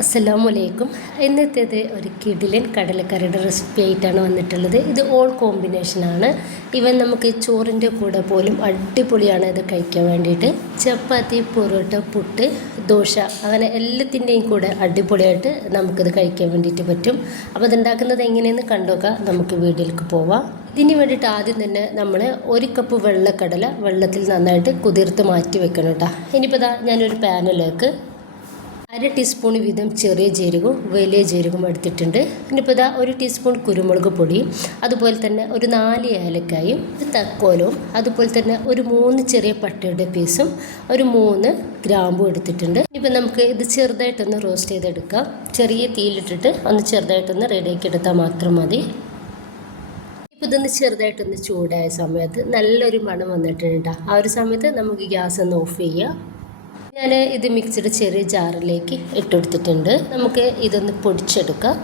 അസ്സലാമലൈക്കും. ഇന്നത്തേത് ഒരു കിടിലൻ കടലക്കറിയുടെ റെസിപ്പി ആയിട്ടാണ് വന്നിട്ടുള്ളത്. ഇത് ഓൾ കോമ്പിനേഷനാണ്. ഇവൻ നമുക്ക് ചോറിൻ്റെ കൂടെ പോലും അടിപൊളിയാണ് ഇത് കഴിക്കാൻ വേണ്ടിയിട്ട്. ചപ്പാത്തി, പൊറോട്ട, പുട്ട്, ദോശ അങ്ങനെ എല്ലാത്തിൻ്റെയും കൂടെ അടിപൊളിയായിട്ട് നമുക്കിത് കഴിക്കാൻ വേണ്ടിയിട്ട് പറ്റും. അപ്പോൾ ഇതുണ്ടാക്കുന്നത് എങ്ങനെയെന്ന് കണ്ടുനോക്കാം. നമുക്ക് വീഡിയോയിലേക്ക് പോവാം. ഇതിന് വേണ്ടിയിട്ട് ആദ്യം തന്നെ നമ്മൾ 1 കപ്പ് വെള്ളക്കടല വെള്ളത്തിൽ നന്നായിട്ട് കുതിർത്ത് മാറ്റി വെക്കണം കേട്ടോ. ഇനിയിപ്പോൾ ഞാനൊരു പാനിലേക്ക് 1/2 ടീസ്പൂൺ വീതം ചെറിയ ജീരകവും വലിയ ജീരകവും എടുത്തിട്ടുണ്ട്. ഇനിയിപ്പോൾ 1 ടീസ്പൂൺ കുരുമുളക് പൊടിയും, അതുപോലെ തന്നെ ഒരു 4 ഏലക്കായും, ഒരു തക്കോലവും, അതുപോലെ തന്നെ ഒരു 3 ചെറിയ പട്ടയുടെ പീസും, ഒരു 3 ഗ്രാമ്പും എടുത്തിട്ടുണ്ട്. ഇനിയിപ്പോൾ നമുക്ക് ഇത് ചെറുതായിട്ടൊന്ന് റോസ്റ്റ് ചെയ്തെടുക്കാം. ചെറിയ തീയിലിട്ടിട്ട് ഒന്ന് ചെറുതായിട്ടൊന്ന് റെഡിയാക്കി എടുത്താൽ മാത്രം മതി. ഇപ്പോൾ ഇതൊന്ന് ചെറുതായിട്ടൊന്ന് ചൂടായ സമയത്ത് നല്ലൊരു മണം വന്നിട്ടുണ്ട്. ആ ഒരു സമയത്ത് നമുക്ക് ഗ്യാസ് ഒന്ന് ഓഫ് ചെയ്യാം. ഞാൻ ഇത് മിക്സിയുടെ ചെറിയ ജാറിലേക്ക് ഇട്ടുകൊടുത്തിട്ടുണ്ട്. നമുക്ക് ഇതൊന്ന് പൊടിച്ചെടുക്കാം.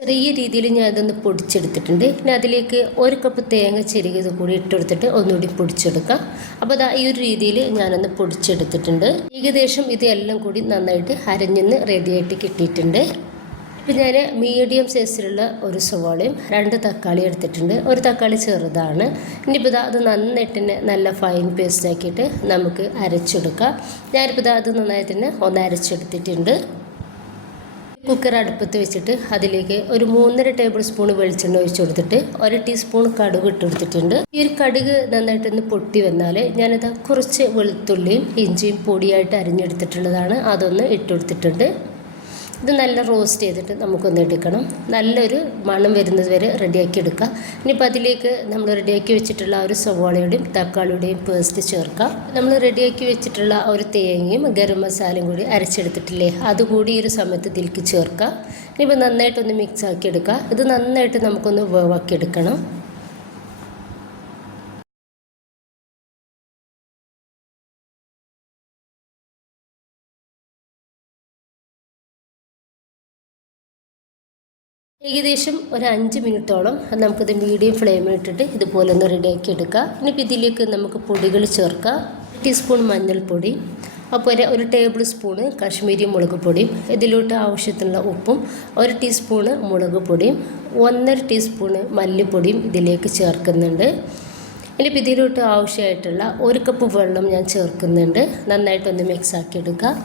ചെറിയ രീതിയിൽ ഞാൻ ഇതൊന്ന് പൊടിച്ചെടുത്തിട്ടുണ്ട്. ഇനി അതിലേക്ക് 1 കപ്പ് തേങ്ങ ചെരുകിയത് കൂടി ഇട്ടുകൊടുത്തിട്ട് ഒന്നുകൂടി പൊടിച്ചെടുക്കാം. അപ്പോൾ ഈ ഒരു രീതിയിൽ ഞാനൊന്ന് പൊടിച്ചെടുത്തിട്ടുണ്ട്. ഏകദേശം ഇതെല്ലാം കൂടി നന്നായിട്ട് അരഞ്ഞൊന്ന് റെഡിയായിട്ട് കിട്ടിയിട്ടുണ്ട്. ഇപ്പം ഞാൻ മീഡിയം സൈസിലുള്ള ഒരു സവാളയും 2 തക്കാളി എടുത്തിട്ടുണ്ട്. ഒരു തക്കാളി ചെറുതാണ്. ഇനിയിപ്പോൾ അത് നന്നായിട്ട് തന്നെ നല്ല ഫൈൻ പേസ്റ്റ് ആക്കിയിട്ട് നമുക്ക് അരച്ചെടുക്കാം. ഞാനിപ്പോൾ അത് നന്നായിട്ട് തന്നെ ഒന്ന് അരച്ചെടുത്തിട്ടുണ്ട്. കുക്കർ അടുപ്പത്ത് വെച്ചിട്ട് അതിലേക്ക് ഒരു 3.5 ടേബിൾ സ്പൂൺ വെളിച്ചെണ്ണ ഒഴിച്ചു കൊടുത്തിട്ട് 1 ടീസ്പൂൺ കടുക് ഇട്ടുകൊടുത്തിട്ടുണ്ട്. ഈ ഒരു കടുക് നന്നായിട്ടൊന്ന് പൊട്ടി വന്നാൽ ഞാനിത് കുറച്ച് വെളുത്തുള്ളിയും ഇഞ്ചിയും പൊടിയായിട്ട് അരിഞ്ഞെടുത്തിട്ടുള്ളതാണ്, അതൊന്ന് ഇട്ടുകൊടുത്തിട്ടുണ്ട്. ഇത് നല്ല റോസ്റ്റ് ചെയ്തിട്ട് നമുക്കൊന്ന് എടുക്കണം. നല്ലൊരു മണം വരുന്നത് വരെ റെഡിയാക്കി എടുക്കുക. ഇനിയിപ്പോൾ അതിലേക്ക് നമ്മൾ റെഡിയാക്കി വെച്ചിട്ടുള്ള ഒരു സവാളയുടെയും തക്കാളിയുടെയും പേസ്റ്റ് ചേർക്കാം. നമ്മൾ റെഡിയാക്കി വെച്ചിട്ടുള്ള ഒരു തേങ്ങയും ഗരം മസാലയും കൂടി അരച്ചെടുത്തിട്ടില്ലേ, അതുകൂടി ഈ ഒരു സമയത്ത് ഇതിലേക്ക് ചേർക്കാം. ഇനിയിപ്പോൾ നന്നായിട്ടൊന്ന് മിക്സ് ആക്കി എടുക്കുക. ഇത് നന്നായിട്ട് നമുക്കൊന്ന് വേവാക്കി എടുക്കണം. ഏകദേശം ഒരു 5 മിനിറ്റോളം നമുക്കിത് മീഡിയം ഫ്ലെയിമിൽ ഇട്ടിട്ട് ഇതുപോലെ ഒന്ന് റെഡിയാക്കി എടുക്കുക. ഇനിയിപ്പോൾ ഇതിലേക്ക് നമുക്ക് പൊടികൾ ചേർക്കാം. 1 ടീസ്പൂൺ മഞ്ഞൾപ്പൊടി, അപ്പോൾ 1 ടേബിൾ സ്പൂണ് കാശ്മീരി മുളക് പൊടിയും, ഇതിലോട്ട് ആവശ്യത്തിനുള്ള ഉപ്പും, 1 ടീസ്പൂണ് മുളക് പൊടിയും, 1.5 ടീസ്പൂണ് മല്ലിപ്പൊടിയും ഇതിലേക്ക് ചേർക്കുന്നുണ്ട്. ഇനിയിപ്പോൾ ഇതിലോട്ട് ആവശ്യമായിട്ടുള്ള 1 കപ്പ് വെള്ളം ഞാൻ ചേർക്കുന്നുണ്ട്. നന്നായിട്ടൊന്ന് മിക്സ് ആക്കി എടുക്കുക.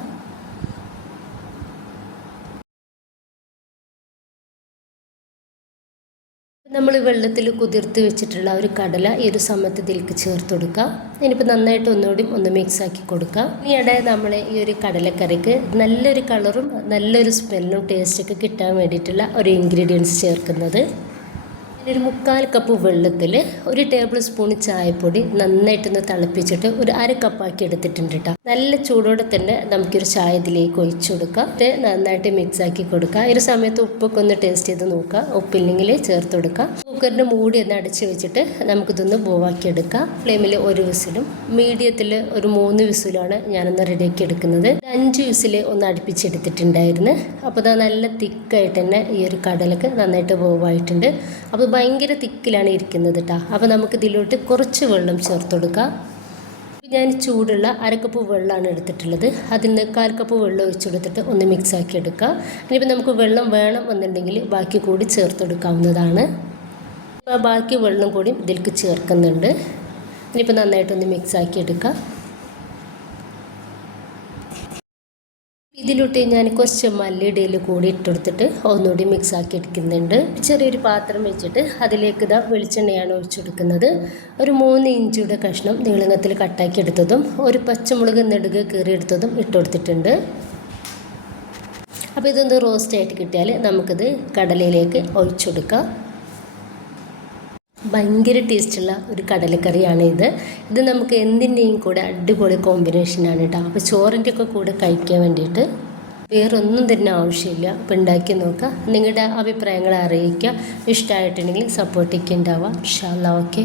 നമ്മൾ വെള്ളത്തിൽ കുതിർത്ത് വെച്ചിട്ടുള്ള ഒരു കടല ഈ ഒരു സമയത്ത് ഇതിലേക്ക് ചേർത്ത് കൊടുക്കുക. ഇനിയിപ്പോൾ നന്നായിട്ട് ഒന്നുകൂടി ഒന്ന് മിക്സ് ആക്കി കൊടുക്കുക. ഈയിടെ നമ്മൾ ഈ ഒരു കടലക്കറിക്ക് നല്ലൊരു കളറും നല്ലൊരു സ്മെല്ലും ടേസ്റ്റൊക്കെ കിട്ടാൻ വേണ്ടിയിട്ടുള്ള ഒരു ഇൻഗ്രീഡിയൻസ് ചേർക്കുന്നത്. ഒരു 3/4 കപ്പ് വെള്ളത്തിൽ 1 ടേബിൾ സ്പൂൺ ചായപ്പൊടി നന്നായിട്ടൊന്ന് തിളപ്പിച്ചിട്ട് ഒരു 1/2 കപ്പാക്കി എടുത്തിട്ടുണ്ട് കേട്ടോ. നല്ല ചൂടോടെ തന്നെ നമുക്കൊരു ചായ ഇതിലേക്ക് ഒഴിച്ചു കൊടുക്കാം. നന്നായിട്ട് മിക്സ് ആക്കി കൊടുക്കുക. ഈ ഒരു സമയത്ത് ഉപ്പൊക്കെ ഒന്ന് ടേസ്റ്റ് ചെയ്ത് നോക്കുക. ഉപ്പില്ലെങ്കിൽ ചേർത്ത് കൊടുക്കുക. കുക്കറിൻ്റെ മൂടി ഒന്ന് അടച്ച് വെച്ചിട്ട് നമുക്കിതൊന്ന് ബോവാക്കി എടുക്കാം. ഫ്ലെയിമിൽ 1 വിസിലും മീഡിയത്തിൽ ഒരു 3 വിസിലാണ് ഞാനൊന്ന് റെഡിയാക്കി എടുക്കുന്നത്. 5 വിസിൽ ഒന്ന് അടുപ്പിച്ചെടുത്തിട്ടുണ്ടായിരുന്നു. അപ്പോൾ നല്ല തിക്കായിട്ട് തന്നെ ഈ ഒരു കടലക്ക് നന്നായിട്ട് ബോവായിട്ടുണ്ട്. അപ്പോൾ ഭയങ്കര തിക്കിലാണ് ഇരിക്കുന്നത് കേട്ടോ. അപ്പോൾ നമുക്ക് ഇതിലോട്ട് കുറച്ച് വെള്ളം ചേർത്ത് കൊടുക്കാം. ഞാൻ ചൂടുള്ള 1/2 കപ്പ് വെള്ളമാണ് എടുത്തിട്ടുള്ളത്. അതിന് 1/4 കപ്പ് വെള്ളം ഒഴിച്ചു കൊടുത്തിട്ട് ഒന്ന് മിക്സ് ആക്കി എടുക്കാം. ഇനിയിപ്പോൾ നമുക്ക് വെള്ളം വേണം എന്നുണ്ടെങ്കിൽ ബാക്കി കൂടി ചേർത്ത് കൊടുക്കാവുന്നതാണ്. അപ്പോൾ ബാക്കി വെള്ളം കൂടി ഇതിലേക്ക് ചേർക്കുന്നുണ്ട്. ഇനിയിപ്പോൾ നന്നായിട്ടൊന്ന് മിക്സ് ആക്കി എടുക്കാം. ഇതിലോട്ട് ഞാൻ കുറച്ച് മല്ലിയുടെ കൂടി ഇട്ടെടുത്തിട്ട് ഒന്നുകൂടി മിക്സ് ആക്കി എടുക്കുന്നുണ്ട്. ചെറിയൊരു പാത്രം വെച്ചിട്ട് അതിലേക്ക് വെളിച്ചെണ്ണയാണ് ഒഴിച്ചു കൊടുക്കുന്നത്. ഒരു 3 ഇഞ്ചിയുടെ കഷ്ണം നീളത്തിൽ കട്ടാക്കി എടുത്തതും ഒരു പച്ചമുളക് നെടുകെ കീറിയെടുത്തതും ഇട്ടുകൊടുത്തിട്ടുണ്ട്. അപ്പോൾ ഇതൊന്ന് റോസ്റ്റ് ആയിട്ട് കിട്ടിയാൽ നമുക്കിത് കടലയിലേക്ക് ഒഴിച്ചു കൊടുക്കാം. ഭയങ്കര ടേസ്റ്റുള്ള ഒരു കടലക്കറിയാണ് ഇത്. ഇത് നമുക്ക് എന്തിൻ്റെയും കൂടെ അടിപൊളി കോമ്പിനേഷനാണ് കേട്ടോ. അപ്പോൾ ചോറിൻ്റെ ഒക്കെ കൂടെ കഴിക്കാൻ വേണ്ടിയിട്ട് വേറൊന്നും തന്നെ ആവശ്യമില്ല. അപ്പോൾ ഉണ്ടാക്കി നോക്കുക. നിങ്ങളുടെ അഭിപ്രായങ്ങൾ അറിയിക്കുക. ഇഷ്ടമായിട്ടുണ്ടെങ്കിൽ സപ്പോർട്ട് ചെയ്യുന്നുണ്ടാവുക. ഇൻഷാ അല്ലാഹ്. ഓക്കെ.